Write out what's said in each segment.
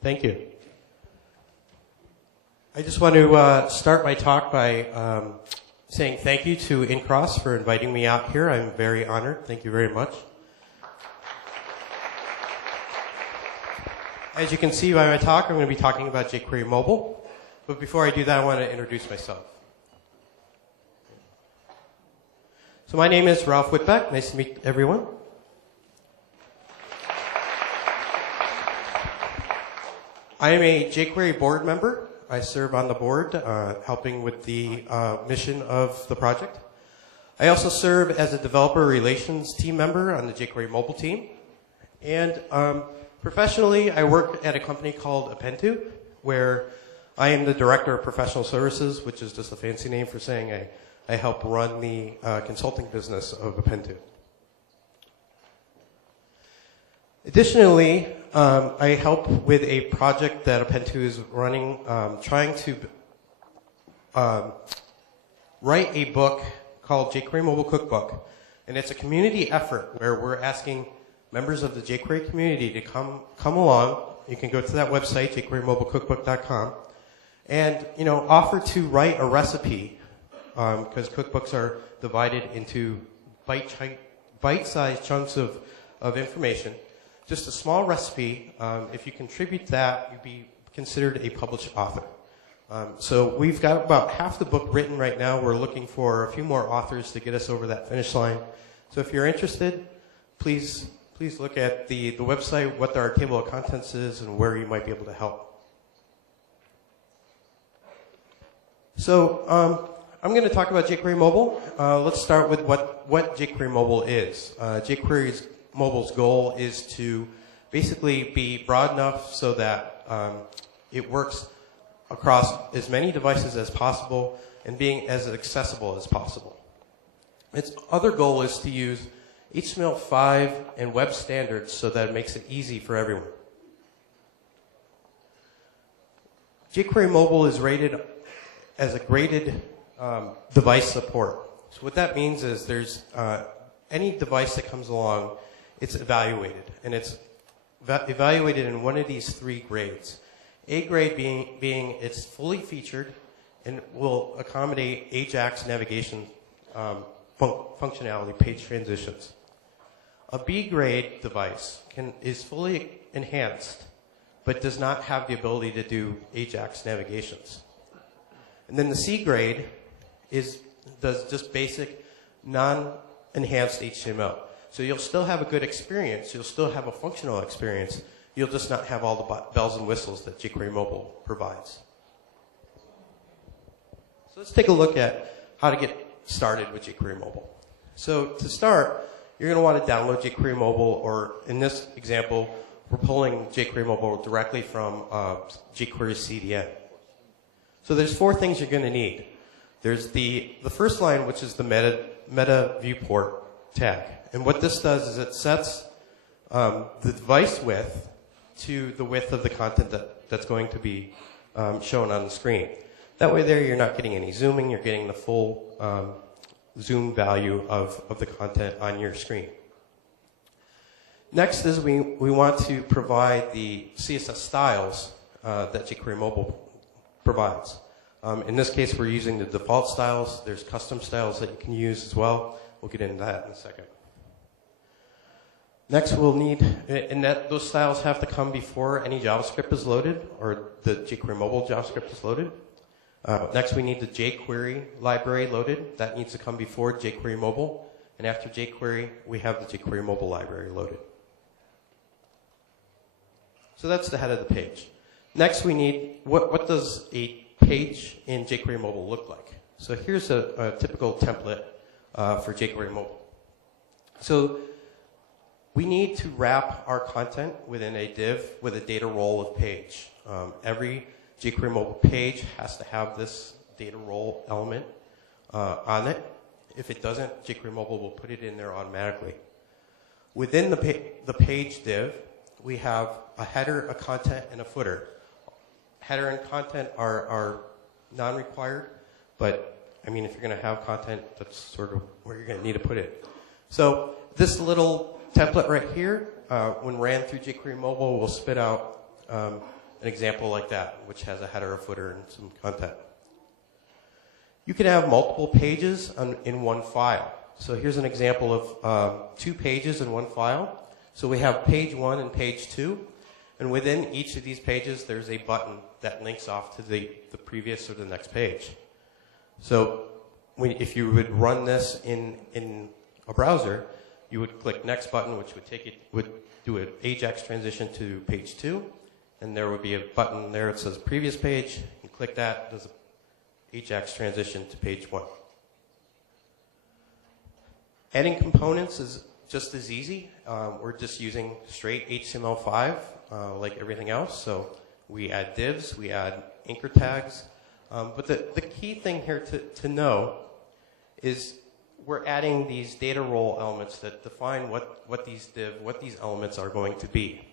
Thank you. I just want to start my talk by saying thank you to Incross for inviting me out here. I'm very honored. Thank you very much. As you can see by my talk, I'm going to be talking about jQuery Mobile. But before I do that, I want to introduce myself. So my name is Ralph Whitbeck. Nice to meet everyone. I am a jQuery board member. I serve on the board, helping with the mission of the project. I also serve as a developer relations team member on the jQuery mobile team. And professionally, I work at a company called Apentu, where I am the director of professional services, which is just a fancy name for saying I help run the consulting business of Apentu. Additionally, I help with a project that Apentu is running, trying to write a book called jQuery Mobile Cookbook. And it's a community effort where we're asking members of the jQuery community to come along. You can go to that website, jQueryMobileCookbook.com, and offer to write a recipe, because cookbooks are divided into bite-sized chunks of information. Just a small recipe. If you contribute that, you'd be considered a published author. So we've got about half the book written right now. We're looking for a few more authors to get us over that finish line. So if you're interested, please look at the website, what our table of contents is, and where you might be able to help. So I'm going to talk about jQuery Mobile. Let's start with what jQuery Mobile is. jQuery Mobile's goal is to basically be broad enough so that it works across as many devices as possible and being as accessible as possible. Its other goal is to use HTML5 and web standards so that it makes it easy for everyone. jQuery Mobile is rated as a graded device support. So what that means is there's any device that comes along, it's evaluated, and it's evaluated in one of these three grades. A grade being it's fully featured and will accommodate Ajax navigation functionality, page transitions. A B grade device is fully enhanced, but does not have the ability to do Ajax navigations. And then the C grade does just basic non-enhanced HTML. So you'll still have a good experience. You'll still have a functional experience. You'll just not have all the bells and whistles that jQuery Mobile provides. So let's take a look at how to get started with jQuery Mobile. So to start, you're going to want to download jQuery Mobile, or in this example, we're pulling jQuery Mobile directly from jQuery CDN. So there's four things you're going to need. There's the first line, which is the meta viewport tag. And what this does is it sets the device width to the width of the content that's going to be shown on the screen. That way there you're not getting any zooming, you're getting the full zoom value of the content on your screen. Next is we want to provide the CSS styles that jQuery Mobile provides. In this case, we're using the default styles. There's custom styles that you can use as well. We'll get into that in a second. Next, we'll need, and those styles have to come before any JavaScript is loaded, or the jQuery Mobile JavaScript is loaded. Next, we need the jQuery library loaded. That needs to come before jQuery Mobile. And after jQuery, we have the jQuery Mobile library loaded. So that's the head of the page. Next, we need, what does a page in jQuery Mobile look like? So here's a typical template for jQuery Mobile. So we need to wrap our content within a div with a data role of page. Every jQuery Mobile page has to have this data role element on it. If it doesn't, jQuery Mobile will put it in there automatically. Within the page div, we have a header, a content, and a footer. Header and content are non-required, but I mean, if you're going to have content, that's sort of where you're going to need to put it. So this little template right here, when ran through jQuery Mobile, will spit out an example like that, which has a header, a footer, and some content. You can have multiple pages in one file. So here's an example of 2 pages in one file. So we have page 1 and page 2. And within each of these pages, there's a button that links off to the previous or the next page. So if you would run this in a browser, you would click next button, which would do an AJAX transition to page 2. And there would be a button there that says previous page. You click that, does an AJAX transition to page 1. Adding components is just as easy. We're just using straight HTML5 like everything else. So we add divs, we add anchor tags. But the key thing here to know is we're adding these data role elements that define what these elements are going to be.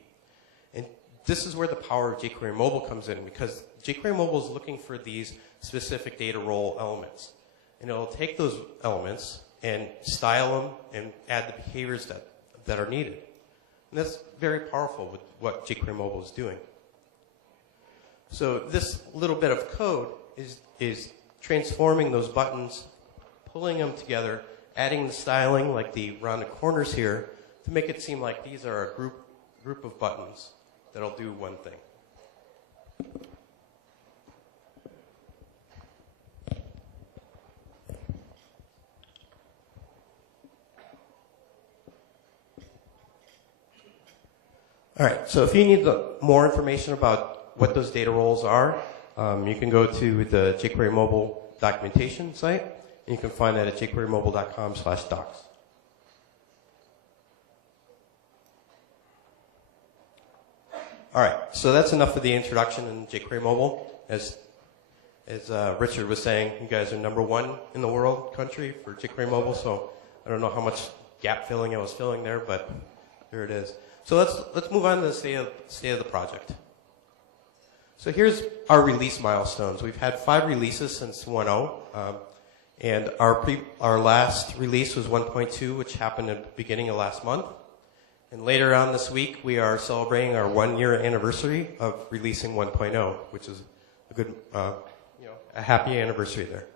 And this is where the power of jQuery Mobile comes in, because jQuery Mobile is looking for these specific data role elements. And it'll take those elements and style them and add the behaviors that are needed. And that's very powerful with what jQuery Mobile is doing. So this little bit of code is transforming those buttons, pulling them together, adding the styling like the rounded corners here to make it seem like these are a group of buttons that'll do one thing. All right, so if you need more information about what those data roles are, you can go to the jQuery Mobile documentation site, and you can find that at jQueryMobile.com/docs. All right, so that's enough of the introduction in jQuery Mobile. As Richard was saying, you guys are #1 in the world country for jQuery Mobile, so I don't know how much gap filling I was filling there, but there it is. So let's move on to the state of the project. So here's our release milestones. We've had 5 releases since 1.0, and our last release was 1.2, which happened at the beginning of last month. And later on this week, we are celebrating our 1-year anniversary of releasing 1.0, which is a good, a happy anniversary there.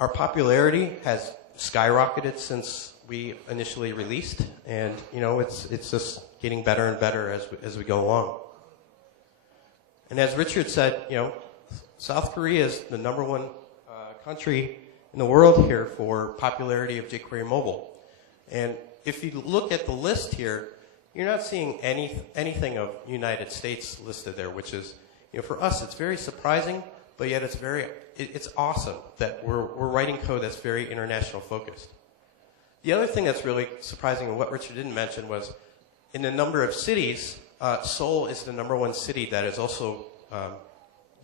Our popularity has skyrocketed since we initially released, and it's just getting better and better as we go along. And as Richard said, South Korea is the #1 country in the world here for popularity of jQuery Mobile. And if you look at the list here, you're not seeing anything of United States listed there, which is, for us, it's very surprising, but yet it's awesome that we're writing code that's very international focused. The other thing that's really surprising, and what Richard didn't mention, was in the number of cities, Seoul is the #1 city that is also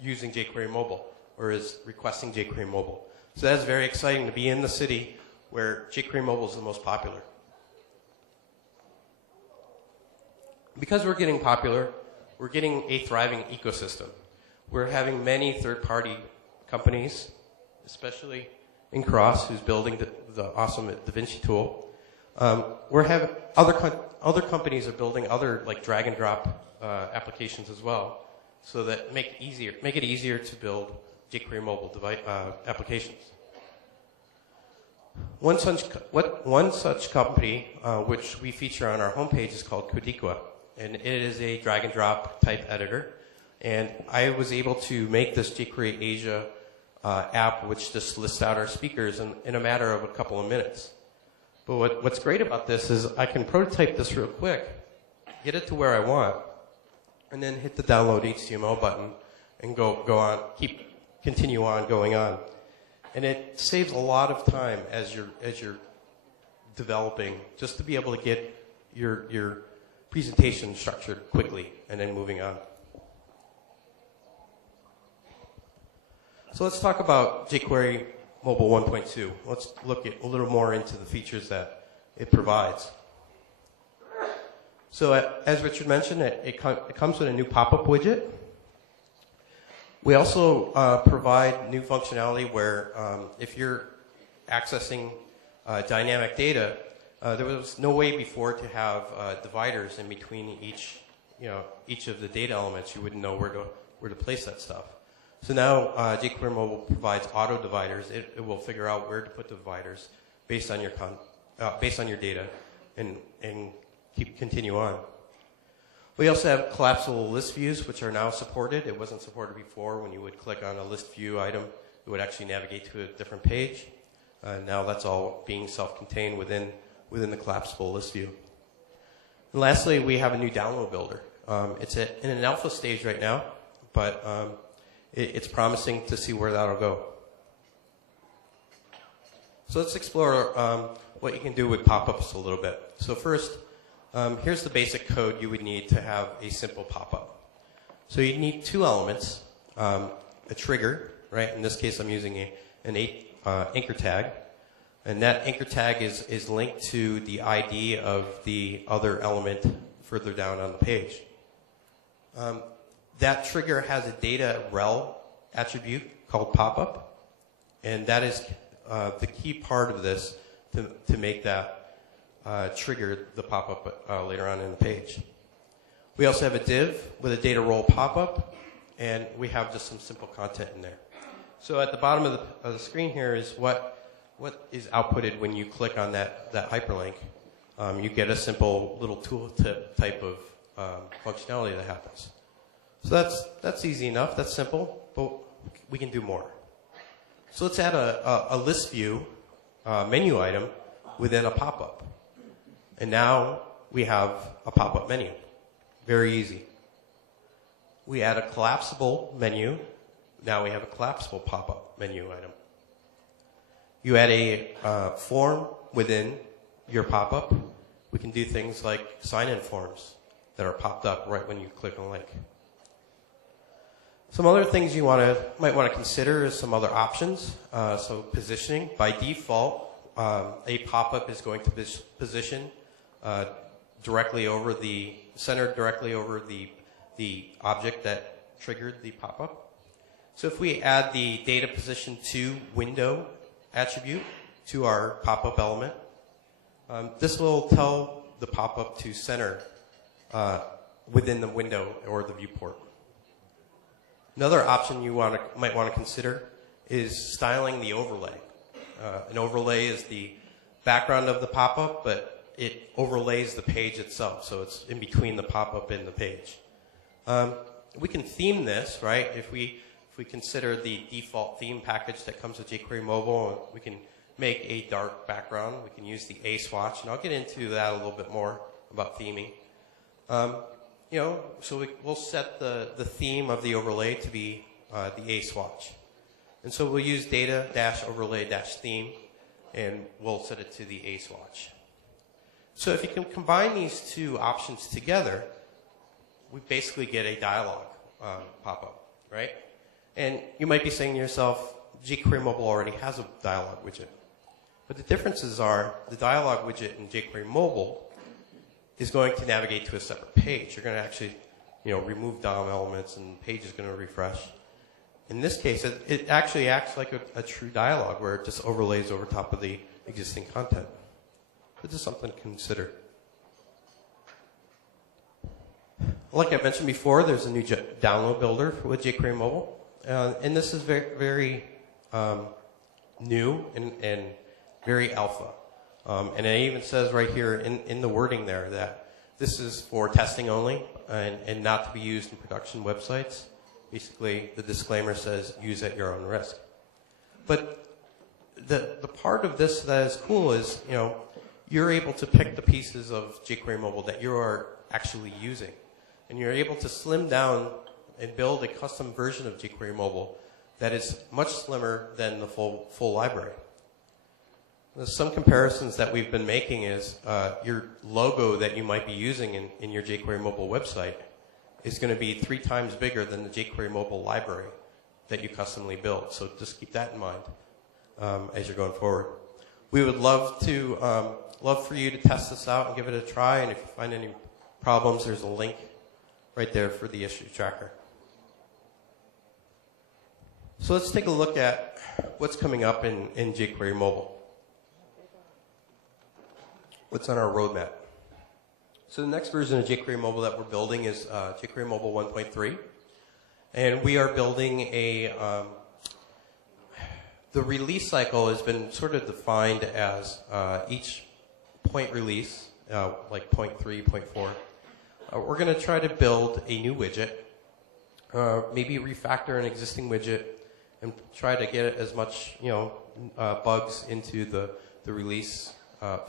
using jQuery Mobile, or is requesting jQuery Mobile. So that's very exciting to be in the city where jQuery Mobile is the most popular. Because we're getting popular, we're getting a thriving ecosystem. We're having many third-party companies, especially in Cross, who's building the awesome DaVinci tool. We're having other companies are building other like drag and drop applications as well, so that make it easier to build jQuery Mobile applications. One such company, which we feature on our homepage, is called CODIQA, and it is a drag and drop type editor. And I was able to make this jQuery Asia app, which just lists out our speakers in a matter of a couple of minutes. But what's great about this is I can prototype this real quick, get it to where I want, and then hit the download HTML button and go on, continue on going on. And it saves a lot of time as you're developing, just to be able to get your presentation structured quickly and then moving on. So let's talk about jQuery Mobile 1.2. Let's look a little more into the features that it provides. So as Richard mentioned, it comes with a new POPUP widget. We also provide new functionality where if you're accessing dynamic data, there was no way before to have dividers in between each each of the data elements, you wouldn't know where to place that stuff. So now jQuery Mobile provides auto dividers. It will figure out where to put the dividers based on your data, and continue on. We also have collapsible list views, which are now supported. It wasn't supported before. When you would click on a list view item, it would actually navigate to a different page. Now that's all being self-contained within the collapsible list view. And lastly, we have a new download builder. It's in an alpha stage right now, but it's promising to see where that'll go. So let's explore what you can do with pop-ups a little bit. So first, here's the basic code you would need to have a simple pop-up. So you need two elements, a trigger, right? In this case, I'm using an anchor tag. And that anchor tag is linked to the ID of the other element further down on the page. That trigger has a data rel attribute called pop-up. And that is the key part of this to make that trigger the pop-up later on in the page. We also have a div with a data role pop-up, and we have just some simple content in there. So at the bottom of the screen here is what is outputted when you click on that hyperlink. You get a simple little tooltip type of functionality that happens. So that's easy enough. That's simple, but we can do more. So let's add a list view menu item within a pop-up. And now we have a pop-up menu. Very easy. We add a collapsible menu. Now we have a collapsible pop-up menu item. You add a form within your pop-up. We can do things like sign-in forms that are popped up right when you click on a link. Some other things you might want to consider is some other options. So positioning. By default, a pop-up is going to position directly over centered directly over the object that triggered the pop-up. So if we add the data position to window attribute to our pop-up element, this will tell the pop-up to center within the window or the viewport. Another option you might want to consider is styling the overlay. An overlay is the background of the pop-up, but it overlays the page itself, so it's in between the pop-up and the page. We can theme this, right? If we consider the default theme package that comes with jQuery Mobile, we can make a dark background. We can use the A swatch, and I'll get into that a little bit more about theming. So we'll set the theme of the overlay to be the A swatch. And so we'll use data-overlay-theme, and we'll set it to the A swatch. So if you can combine these two options together, we basically get a dialog pop-up, right? And you might be saying to yourself, jQuery Mobile already has a dialog widget. But the differences are the dialog widget in jQuery Mobile is going to navigate to a separate page. You're going to actually remove DOM elements, and the page is going to refresh. In this case, it actually acts like a true dialog where it just overlays over top of the existing content. This is something to consider. Like I mentioned before, there's a new download builder with jQuery Mobile. And this is very, very new and very alpha. And it even says right here in the wording there that this is for testing only and not to be used in production websites. Basically, the disclaimer says use at your own risk. But the part of this that is cool is, you're able to pick the pieces of jQuery Mobile that you are actually using. And you're able to slim down and build a custom version of jQuery Mobile that is much slimmer than the full library. There's some comparisons that we've been making is your logo that you might be using in your jQuery Mobile website is going to be 3 times bigger than the jQuery Mobile library that you customly build. So just keep that in mind as you're going forward. We would love for you to test this out and give it a try. And if you find any problems, there's a link right there for the issue tracker. So let's take a look at what's coming up in jQuery Mobile. What's on our roadmap? So the next version of jQuery Mobile that we're building is jQuery Mobile 1.3. And we are building the release cycle has been sort of defined as each point release, like point 3, point 4. We're going to try to build a new widget, maybe refactor an existing widget, and try to get as much, bugs into the release,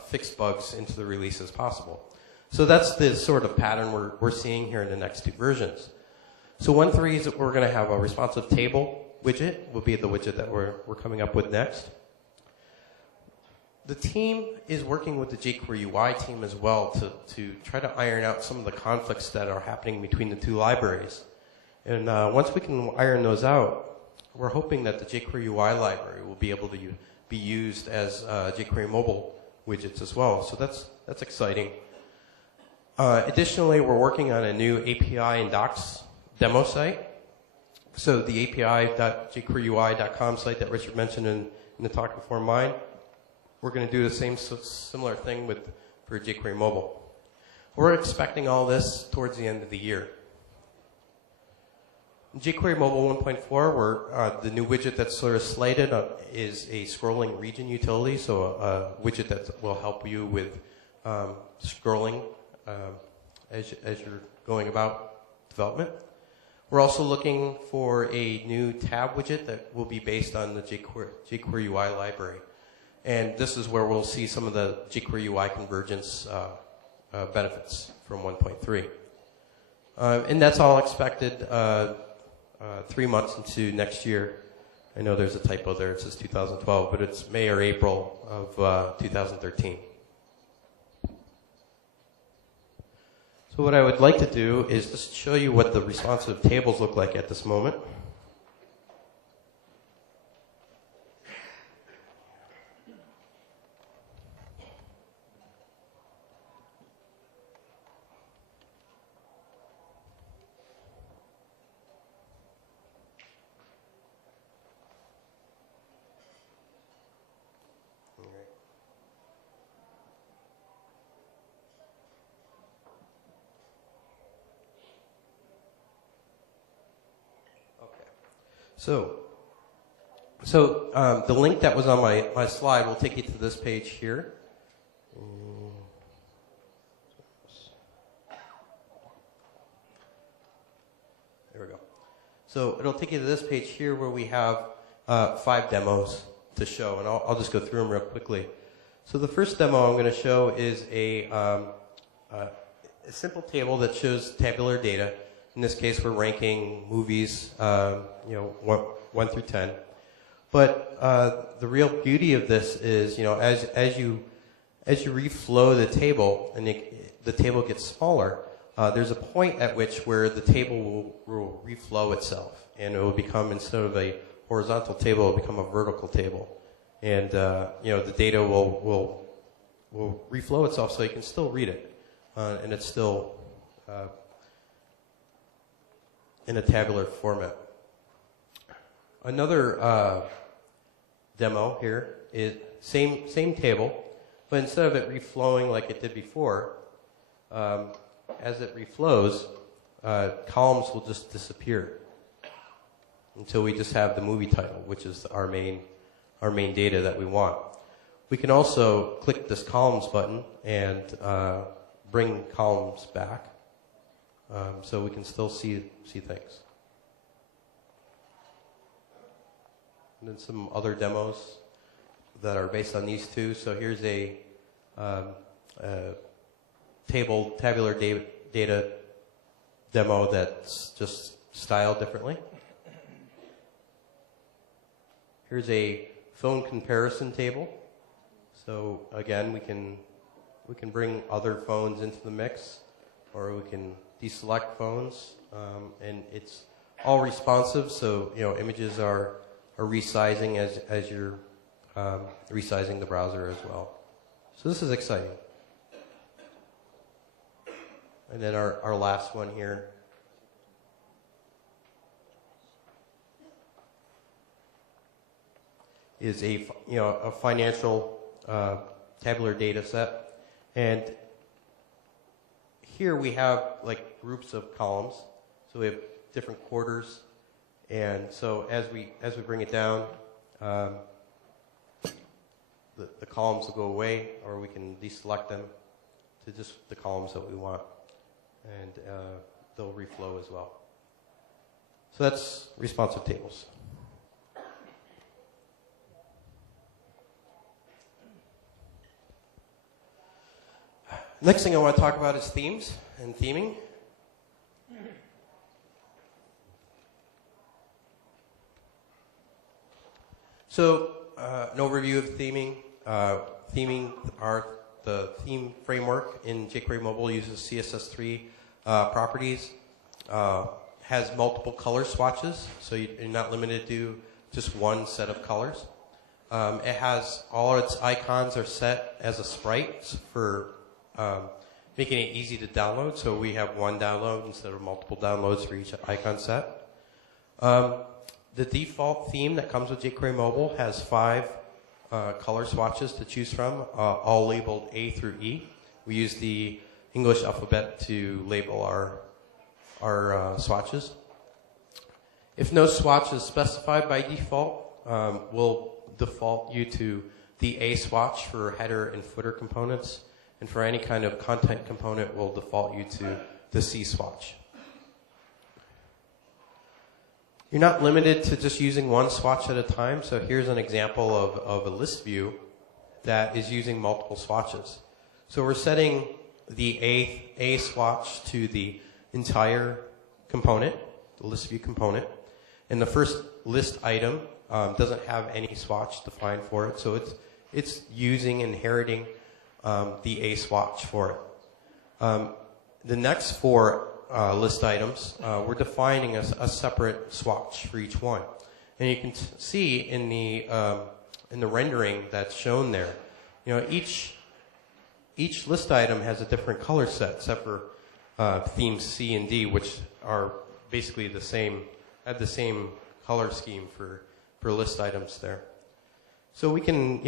fixed bugs into the release as possible. So that's the sort of pattern we're seeing here in the next two versions. So 1.3 is we're going to have a responsive table widget, will be the widget that we're coming up with next. The team is working with the jQuery UI team as well to try to iron out some of the conflicts that are happening between the two libraries. And once we can iron those out, we're hoping that the jQuery UI library will be able to be used as jQuery mobile widgets as well. So that's exciting. Additionally, we're working on a new API and docs demo site. So the api.jQueryui.com site that Richard mentioned in the talk before mine, we're going to do the same similar thing for jQuery mobile. We're expecting all this towards the end of the year. jQuery Mobile 1.4, the new widget that's sort of slated is a scrolling region utility, so a widget that will help you with scrolling as you're going about development. We're also looking for a new tab widget that will be based on the jQuery UI library. And this is where we'll see some of the jQuery UI convergence benefits from 1.3. And that's all expected 3 months into next year. I know there's a typo there. It says 2012, but it's May or April of 2013. So what I would like to do is just show you what the responsive tables look like at this moment. So the link that was on my slide will take you to this page here. There we go. So it'll take you to this page here where we have 5 demos to show, and I'll just go through them real quickly. So the first demo I'm going to show is a simple table that shows tabular data. In this case, we're ranking movies, 1 through 10. But the real beauty of this is, as you reflow the table and the table gets smaller, there's a point at which where the table will reflow itself, and it will become, instead of a horizontal table, it will become a vertical table, and the data will reflow itself, so you can still read it, and it's still in a tabular format. Another demo here is same table, but instead of it reflowing like it did before, as it reflows, columns will just disappear until we just have the movie title, which is our main data that we want. We can also click this columns button and bring columns back, so we can still see things. And then some other demos that are based on these two. So here's a tabular data demo that's just styled differently. Here's a phone comparison table. So again, we can bring other phones into the mix, or we can deselect phones, and it's all responsive. So images are resizing as you're resizing the browser as well. So this is exciting. And then our last one here is a financial tabular data set, and here we have like groups of columns. So we have different quarters, and so as we bring it down, the columns will go away, or we can deselect them to just the columns that we want, and they'll reflow as well. So that's responsive tables. Next thing I want to talk about is themes and theming. So an overview of theming. Theming are the theme framework in jQuery Mobile uses CSS3 properties. Has multiple color swatches, so you're not limited to just one set of colors. It has all its icons are set as a sprite for making it easy to download. So we have one download instead of multiple downloads for each icon set. The default theme that comes with jQuery Mobile has 5 color swatches to choose from, all labeled A through E. We use the English alphabet to label our swatches. If no swatch is specified by default, we'll default you to the A swatch for header and footer components. And for any kind of content component, we'll default you to the C swatch. You're not limited to just using one swatch at a time. So here's an example of a list view that is using multiple swatches. So we're setting the A swatch to the entire component, the list view component. And the first list item doesn't have any swatch defined for it. So it's inheriting the A swatch for it. The next 4 list items, we're defining a separate swatch for each one. And you can see in the rendering that's shown there, each list item has a different color set, except for themes C and D, which are basically the same, have the same color scheme for list items there. So we can,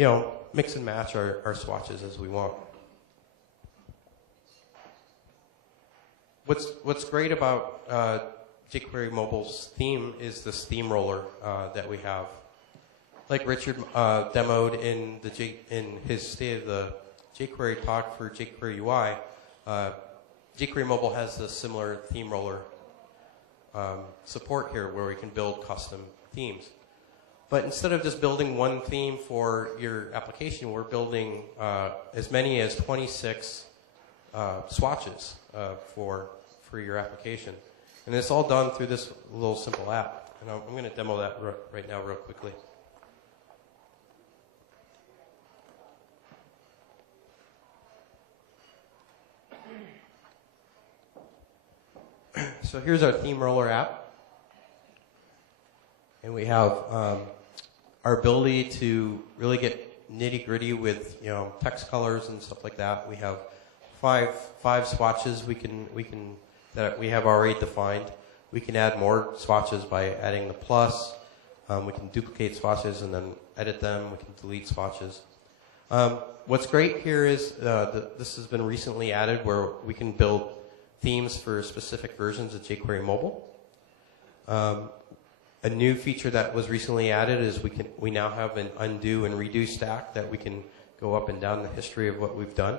mix and match our swatches as we want. What's great about jQuery Mobile's theme is this theme roller that we have. Like Richard demoed in his State of the jQuery talk for jQuery UI, jQuery Mobile has this similar theme roller support here where we can build custom themes. But instead of just building one theme for your application, we're building as many as 26 swatches for your application. And it's all done through this little simple app. And I'm going to demo that right now real quickly. So here's our theme roller app. And we have our ability to really get nitty-gritty with text colors and stuff like that. We have five swatches that we have already defined. We can add more swatches by adding the plus. We can duplicate swatches and then edit them. We can delete swatches. What's great here is this has been recently added where we can build themes for specific versions of jQuery Mobile. A new feature that was recently added is we now have an undo and redo stack that we can go up and down the history of what we've done.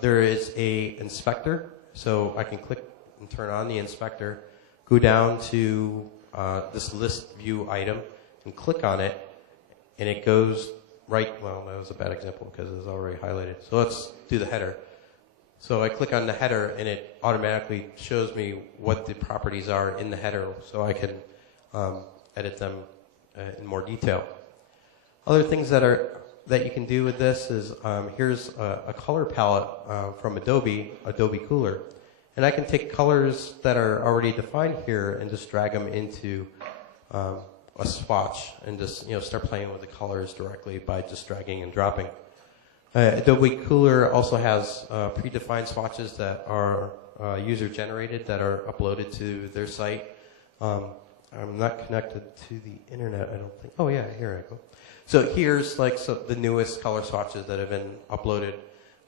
There is a inspector, so I can click and turn on the inspector, go down to this list view item and click on it, and it goes right, well, that was a bad example because it was already highlighted. So let's do the header. So I click on the header and it automatically shows me what the properties are in the header so I can edit them in more detail. Other things that you can do with this is here's a color palette from Adobe Cooler. And I can take colors that are already defined here and just drag them into a swatch and just start playing with the colors directly by just dragging and dropping. Adobe Cooler also has predefined swatches that are user-generated that are uploaded to their site. I'm not connected to the internet, I don't think. Oh yeah, here I go. So here's the newest color swatches that have been uploaded.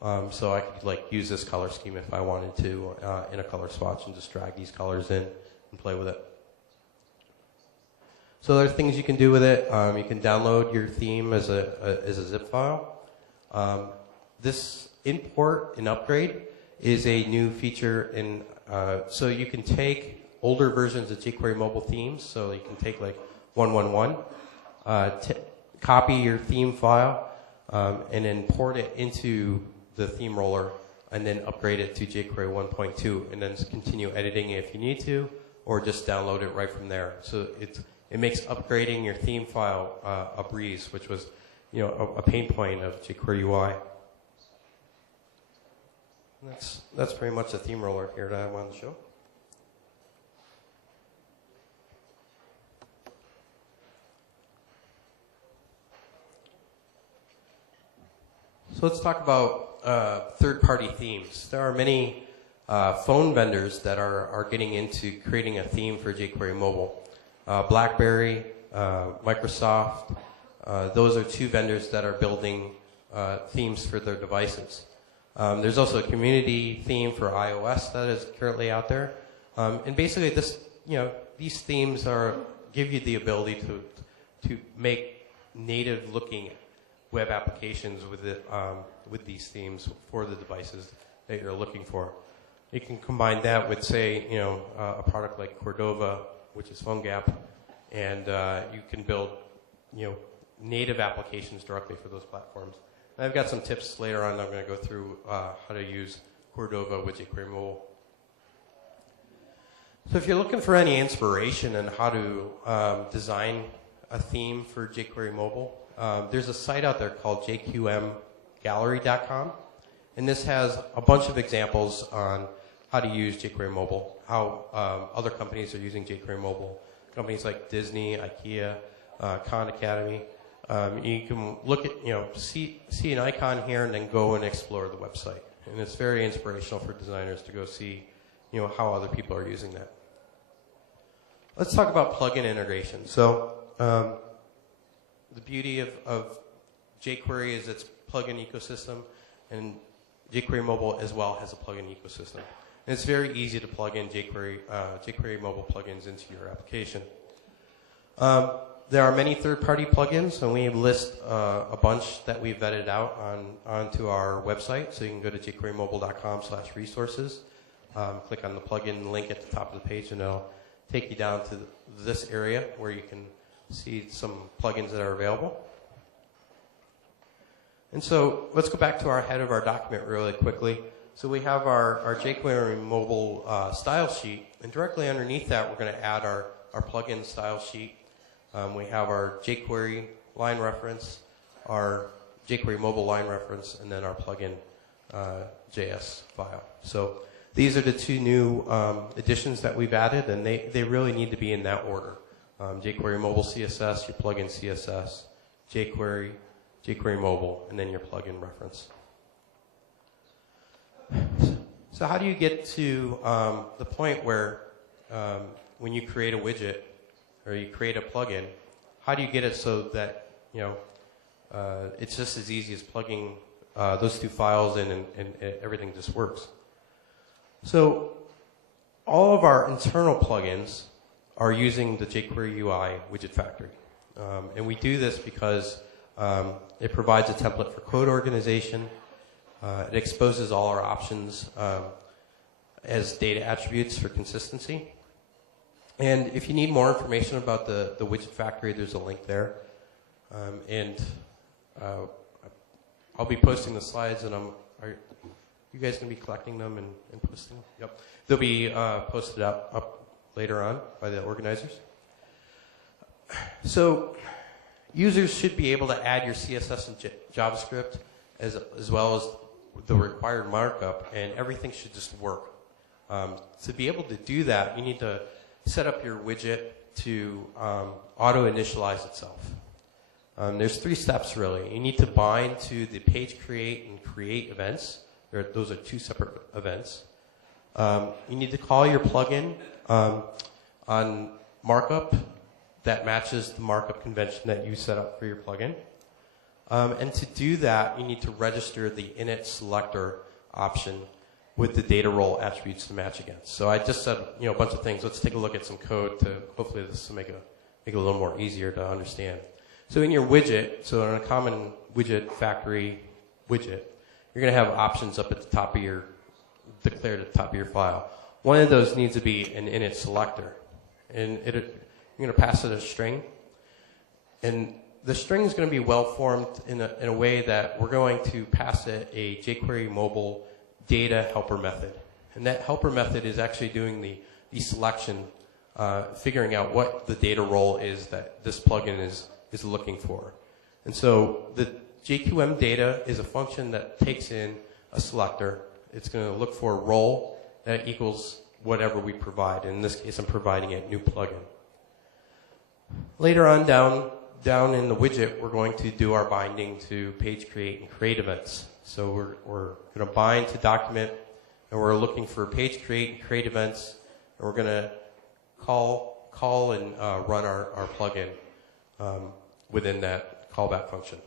So I could like use this color scheme if I wanted to in a color swatch and just drag these colors in and play with it. So there are things you can do with it. You can download your theme as a zip file. This import and upgrade is a new feature in, so you can take older versions of jQuery mobile themes. So you can take like 1.1.1, copy your theme file, and then port it into the theme roller, and then upgrade it to jQuery 1.2, and then continue editing it if you need to, or just download it right from there. So it makes upgrading your theme file a breeze, which was, you know, a pain point of jQuery UI. That's pretty much the theme roller here that I wanted to show. So let's talk about third-party themes. There are many phone vendors that are getting into creating a theme for jQuery mobile. BlackBerry, Microsoft, those are two vendors that are building themes for their devices. There's also a community theme for iOS that is currently out there. And basically this, you know, these themes give you the ability to make native looking web applications with these themes for the devices that you're looking for. You can combine that with, say, you know, a product like Cordova, which is PhoneGap, and you can build, you know, native applications directly for those platforms. And I've got some tips later on. I'm going to go through how to use Cordova with jQuery mobile. So if you're looking for any inspiration on how to design a theme for jQuery mobile, there's a site out there called jqmgallery.com, and this has a bunch of examples on how to use jQuery mobile, how other companies are using jQuery mobile. Companies like Disney, IKEA, Khan Academy. You can look at, you know, see an icon here and then go and explore the website. And it's very inspirational for designers to go see, you know, how other people are using that. Let's talk about plugin integration. So the beauty of jQuery is its plugin ecosystem, and jQuery mobile as well has a plugin ecosystem. And it's very easy to plug in jQuery mobile plugins into your application. There are many third-party plugins, and we list a bunch that we vetted out onto our website. So you can go to jQueryMobile.com/resources, click on the plugin link at the top of the page, and it'll take you down to this area where you can see some plugins that are available. And so let's go back to our head of our document really quickly. So we have our jQuery mobile style sheet, and directly underneath that we're going to add our plugin style sheet. We have our jQuery line reference, our jQuery mobile line reference, and then our plugin JS file. So these are the two new additions that we've added, and they really need to be in that order. jQuery mobile CSS, your plugin CSS, jQuery, jQuery mobile, and then your plugin reference. So how do you get to the point where when you create a widget or you create a plugin, how do you get it so that, you know, it's just as easy as plugging those two files in and everything just works? So all of our internal plugins are using the jQuery UI widget factory. And we do this because it provides a template for code organization. It exposes all our options as data attributes for consistency. And if you need more information about the widget factory, there's a link there. I'll be posting the slides, and are you guys going to be collecting them and posting them? Yep. They'll be posted up later on by the organizers. So users should be able to add your CSS and JavaScript as well as the required markup, and everything should just work. To be able to do that, you need to set up your widget to auto-initialize itself. There's 3 steps, really. You need to bind to the page create and create events. Those are 2 separate events. You need to call your plugin on markup that matches the markup convention that you set up for your plugin. And to do that, you need to register the init selector option with the data role attributes to match against. So I just said, a bunch of things. Let's take a look at some code to hopefully this will make it a little more easier to understand. So in your widget, so in a common widget factory widget, you're going to have options up at the top of your, declared at the top of your file. One of those needs to be an init selector. And you're going to pass it a string. And the string is going to be well formed in a way that we're going to pass it a jQuery mobile data helper method. And that helper method is actually doing the selection, figuring out what the data role is that this plugin is looking for. And so the JQM data is a function that takes in a selector. It's going to look for a role that equals whatever we provide. In this case, I'm providing a new plugin. Later on down in the widget, we're going to do our binding to page create and create events. So we're going to bind to document, and we're looking for page create and create events, and we're going to call and run our plugin within that callback function.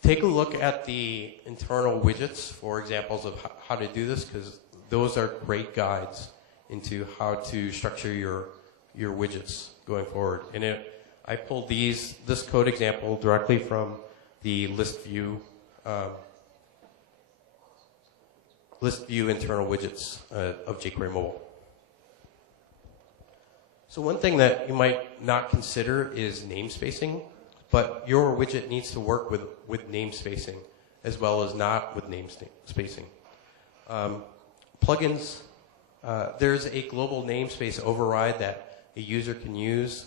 Take a look at the internal widgets for examples of how to do this, because those are great guides into how to structure your widgets going forward. And I pulled this code example directly from the list view internal widgets of jQuery Mobile. So one thing that you might not consider is namespacing, but your widget needs to work with namespacing as well as not with namespacing. Plugins, there's a global namespace override that a user can use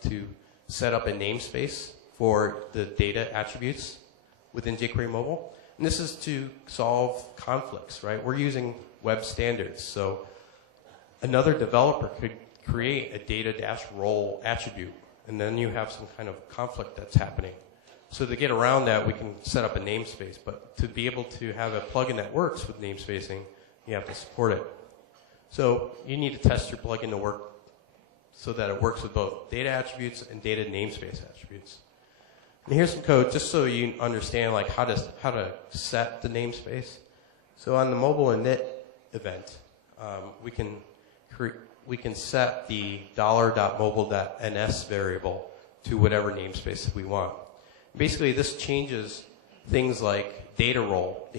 to set up a namespace for the data attributes within jQuery Mobile. And this is to solve conflicts, right? We're using web standards, so another developer could create a data-role attribute, and then you have some kind of conflict that's happening. So to get around that, we can set up a namespace, but to be able to have a plugin that works with namespacing, you have to support it. So you need to test your plugin to work so that it works with both data attributes and data namespace attributes. And here's some code just so you understand like how to set the namespace. So on the mobile init event, we can set the $.mobile.ns variable to whatever namespace we want. Basically, this changes things like data role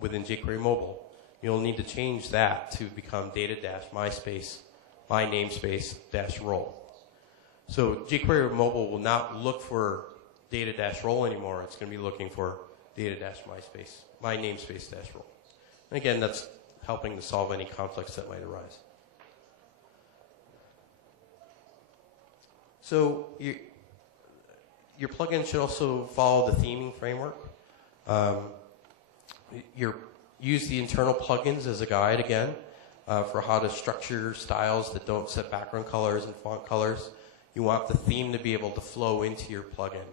within jQuery Mobile. You'll need to change that to become my namespace -role. So jQuery Mobile will not look for data-role anymore. It's going to be looking for my namespace-role. And again, that's helping to solve any conflicts that might arise. So your plugin should also follow the theming framework. Use the internal plugins as a guide again for how to structure styles that don't set background colors and font colors. You want the theme to be able to flow into your plugin.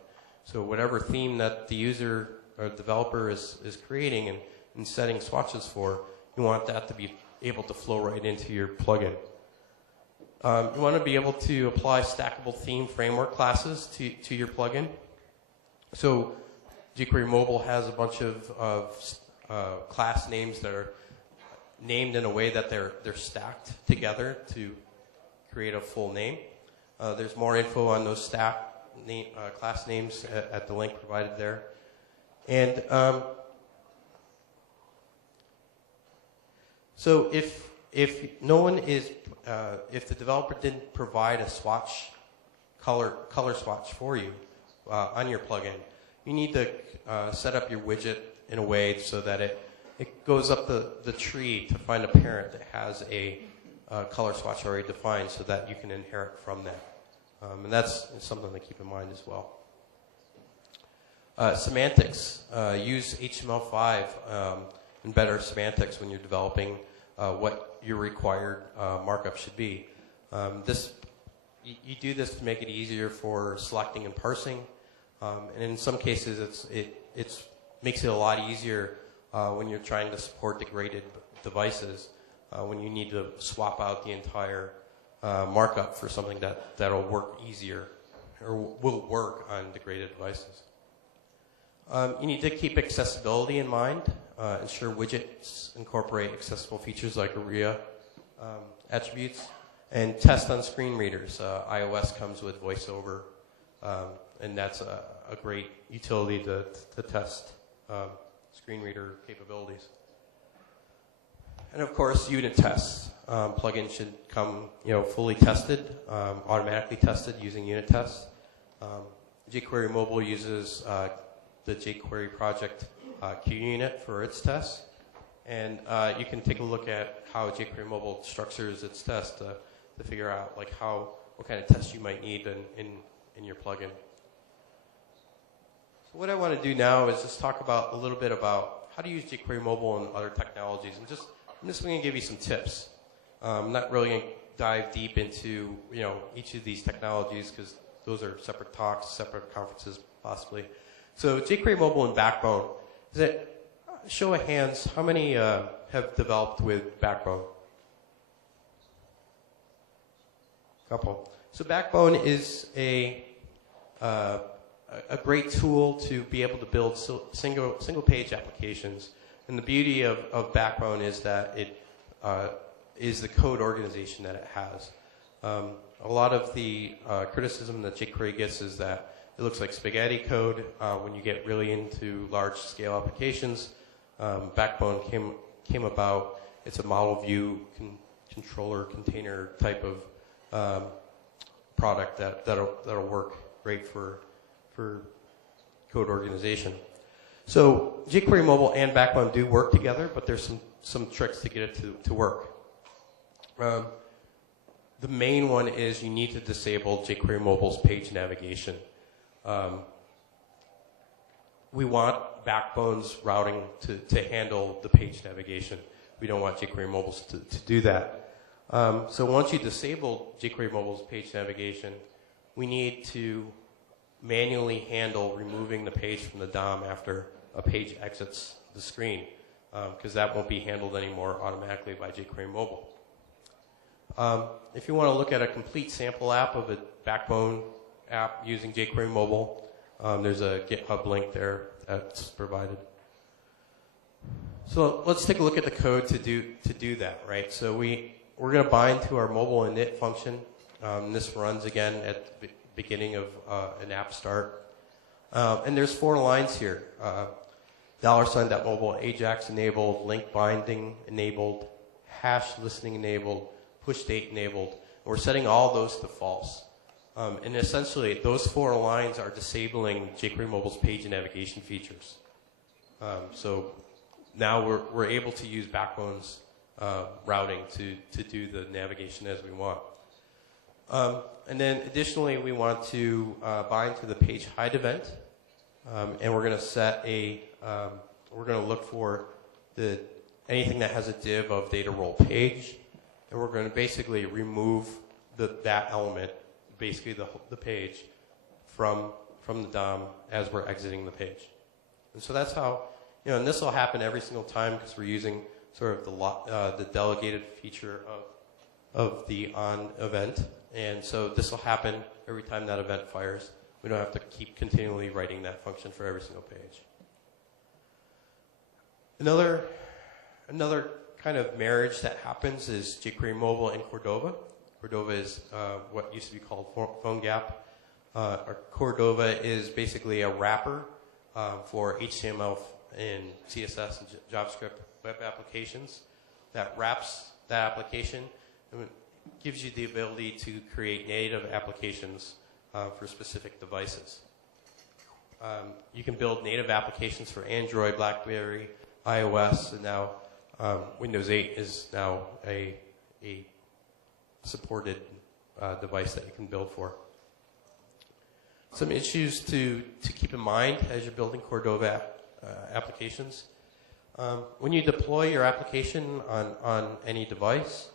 So whatever theme that the user or developer is creating and setting swatches for, you want that to be able to flow right into your plugin. You want to be able to apply stackable theme framework classes to your plugin. So jQuery Mobile has a bunch of class names that are named in a way that they're stacked together to create a full name. There's more info on those class names at the link provided there. And so if the developer didn't provide a color swatch for you on your plugin, you need to set up your widget in a way so that it goes up the tree to find a parent that has a color swatch already defined so that you can inherit from that. And that's something to keep in mind as well. Semantics. Use HTML5 and better semantics when you're developing what your required markup should be. You do this to make it easier for selecting and parsing. And in some cases, it makes it a lot easier when you're trying to support degraded devices, when you need to swap out the entire markup for something that'll work easier or will work on degraded devices. You need to keep accessibility in mind. Ensure widgets incorporate accessible features like ARIA attributes, and test on screen readers. iOS comes with VoiceOver, and that's a great utility to test screen reader capabilities. And of course, unit tests. Plugins should come, fully tested, automatically tested using unit tests. jQuery Mobile uses the jQuery project QUnit for its tests, and you can take a look at how jQuery Mobile structures its tests to figure out what kind of tests you might need in your plugin. So what I want to do now is just talk a little bit about how to use jQuery Mobile and other technologies, and I'm just going to give you some tips. I'm not really going to dive deep into each of these technologies because those are separate talks, separate conferences possibly. So jQuery Mobile and Backbone. Show of hands, how many have developed with Backbone? Couple. So Backbone is a great tool to be able to build single page applications. And the beauty of Backbone is that it is the code organization that it has. A lot of the criticism that jQuery gets is that it looks like spaghetti code when you get really into large scale applications. Backbone came about. It's a model view controller container type of product that'll work great for code organization. So jQuery Mobile and Backbone do work together, but there's some tricks to get it to work. The main one is you need to disable jQuery Mobile's page navigation. We want Backbone's routing to handle the page navigation. We don't want jQuery Mobile to do that. So once you disable jQuery Mobile's page navigation, we need to manually handle removing the page from the DOM after a page exits the screen, because that won't be handled anymore automatically by jQuery Mobile. If you want to look at a complete sample app of a Backbone app using jQuery Mobile, there's a GitHub link there that's provided. So let's take a look at the code to do that, right? So we're going to bind to our mobile init function. This runs again at the beginning of an app start. And there's 4 lines here. $.mobile AJAX enabled, link binding enabled, hash listening enabled, push date enabled. And we're setting all those to false. And essentially, those 4 lines are disabling jQuery Mobile's page navigation features. So now we're able to use Backbone's routing to do the navigation as we want. And then additionally, we want to bind to the page hide event. And we're going to set we're going to look for anything that has a div of data role page. And we're going to basically remove that element, basically the page, from the DOM as we're exiting the page. And so that's how, and this will happen every single time because we're using sort of the delegated feature of the on event. And so this will happen every time that event fires. We don't have to keep continually writing that function for every single page. Another kind of marriage that happens is jQuery Mobile and Cordova. Cordova is what used to be called PhoneGap. Cordova is basically a wrapper for HTML and CSS and JavaScript web applications that wraps that application and gives you the ability to create native applications for specific devices. You can build native applications for Android, BlackBerry, iOS, and now Windows 8 is now a supported device that you can build for. Some issues to keep in mind as you're building Cordova applications. When you deploy your application on any device,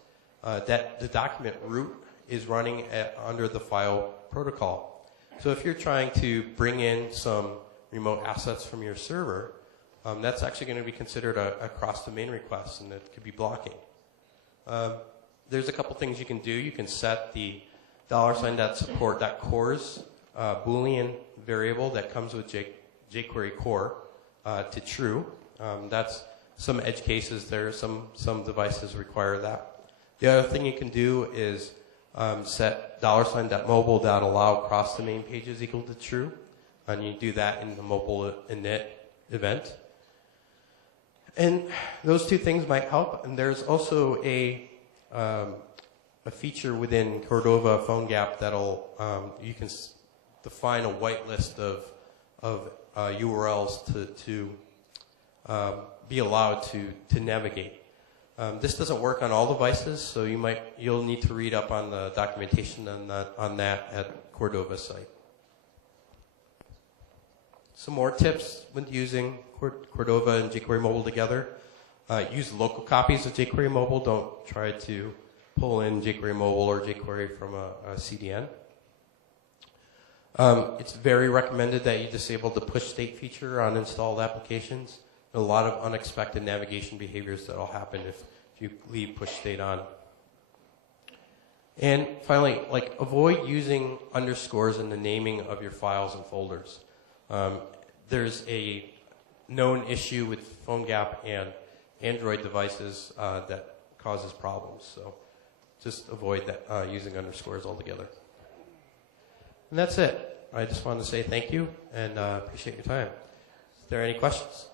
that the document root is running under the file protocol. So if you're trying to bring in some remote assets from your server, that's actually going to be considered a cross-domain request, and it could be blocking. There's a couple things you can do. You can set the $.support.cores Boolean variable that comes with jQuery core to true. That's some edge cases there. Some devices require that. The other thing you can do is set $.mobile.allow across the main pages equal to true, and you do that in the mobile init event. And those two things might help. And there's also a feature within Cordova PhoneGap that'll you can define a whitelist of URLs to be allowed to navigate. This doesn't work on all devices, so you'll need to read up on the documentation on that at Cordova's site. Some more tips when using Cordova and jQuery Mobile together. Use local copies of jQuery Mobile. Don't try to pull in jQuery Mobile or jQuery from a CDN. It's very recommended that you disable the push state feature on installed applications. A lot of unexpected navigation behaviors that will happen if you leave push state on. And finally, avoid using underscores in the naming of your files and folders. There's a known issue with PhoneGap and Android devices that causes problems. So just avoid that using underscores altogether. And that's it. I just wanted to say thank you and appreciate your time. Is there any questions?